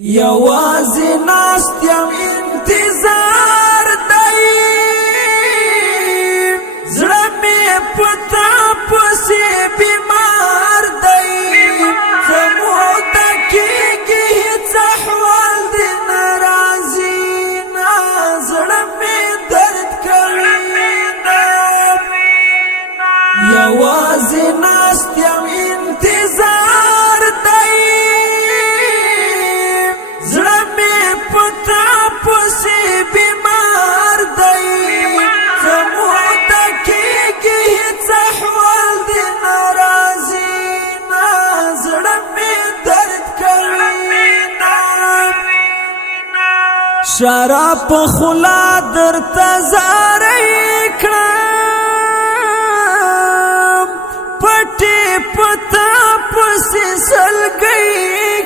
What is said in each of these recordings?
یوازې ناست یم انتظار دی زړه مې په تا پسې بیمار دی څه موده کېږي هېڅ احوال دې نه راځي نه زړه مې درد کوي یوازې ناست یم انتظار دی زړه مې په تا پسې بیمار دی څه موده کېږي هېڅ احوال دې نه راځي نه زړه مې درد کوي شراب په خوله درته زارۍ کړم پټې په تا پسې سلګۍ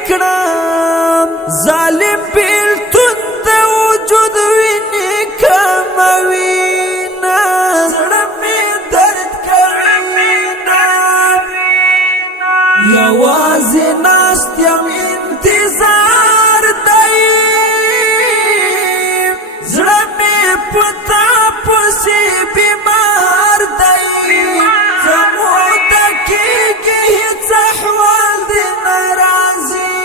کړم ظالم بیلتون د وجود وینې کموي نه زړه مې درد کوي یوازې ناست یم انتظار دی زړه مې په تا پسې بیمار دی څه موده کېږي هېڅ احوال دې نه راځي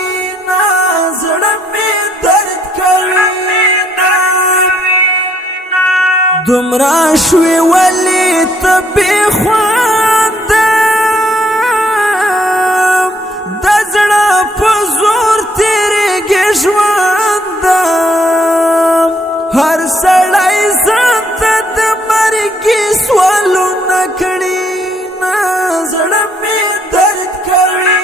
نه زړه مې درد کوي دومره شوې ولې ته بې خونده د زړه په زور تېرېږي ژونده هر سړی ځان ته د مرګي سوالونه کړي نه زړه مې درد کوي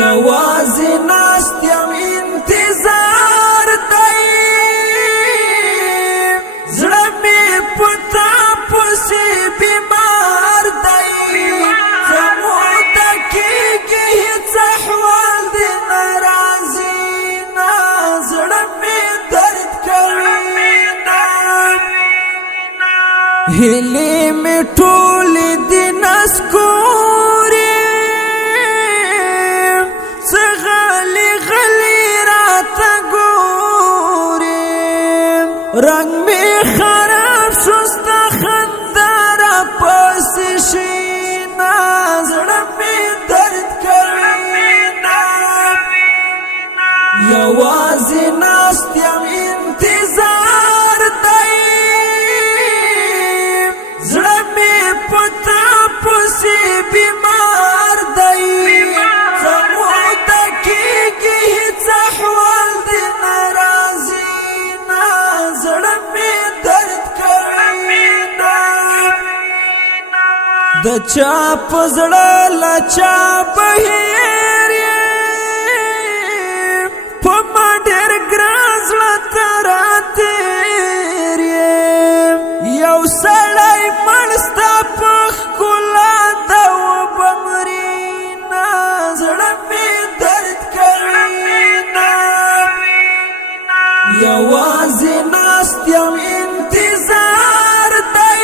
یوازې ناست یم انتظار دی زړه مې په تا پسې بیمار دی څه موده کېږي هېڅ احوال دې نه راځي نه زړه مې درد کوي هیلې مې ټولې دي نسکورې څه غلي غلي راته ګورې رنګ مې خراب شو ستا خندا راپسې شي نه زړه مې درد کوي یوازې ناست یم انتظار دی زړه مې په تا پسې بیمار دی څه موده کېږي هېڅ احوال دې نه راځي نه زړه مې درد کوي د چا په زړه له چا بهیر په ما ډېر ګران زړه ته راتېر یو سړی مړ ستا په ښکلا د وبه مري نه زړه مې درد کوي یوازې ناست یم انتظار دی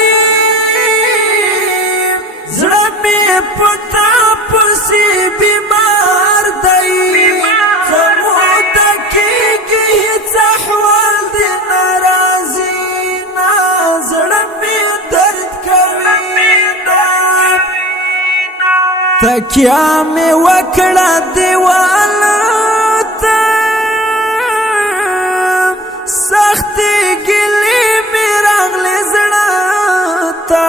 زړه مې په تا پسې بیمار دی څه موده کېږي هېڅ احوال دې نه راځي نه زړه مې درد کوي تکیه مې وکړه دیوالو ته سختې ګیلې مې راغلې زړه ته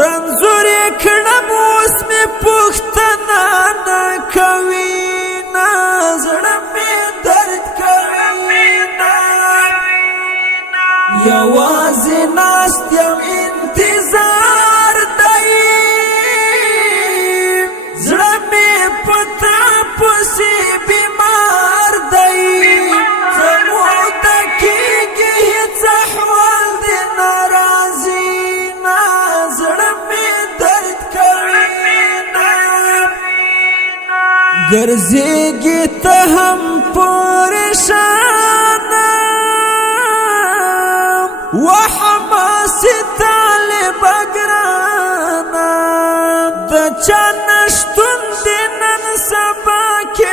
رنځور یې کړم اوس مې پوښتنه نه کوي نه زړه مې درد کوي یوازې ناست یم انتظار دی زړه مې په تا پسې بیمار دی څه موده کېږي هېڅ احوال دې نه راځي نه زړه مې درد کوي ګرځېږي ته هم پریشانه وحماسې طالبه ګرانه د چا نشتون دې نن سبا کې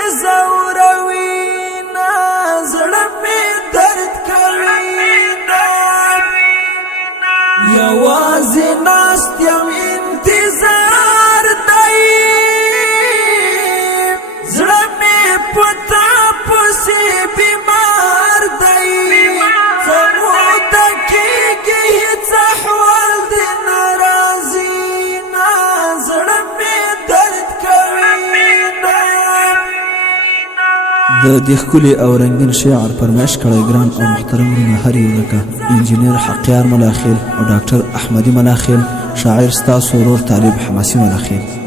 د دې ښکلي او رنګین شعر فرمایش کړی ګران او محترم وروڼه هر یو لکه انجینر حقیار ملاخیل او ډاکټر احمدي ملاخیل، شاعر ستاسو ورور طالب حماسي ملاخیل.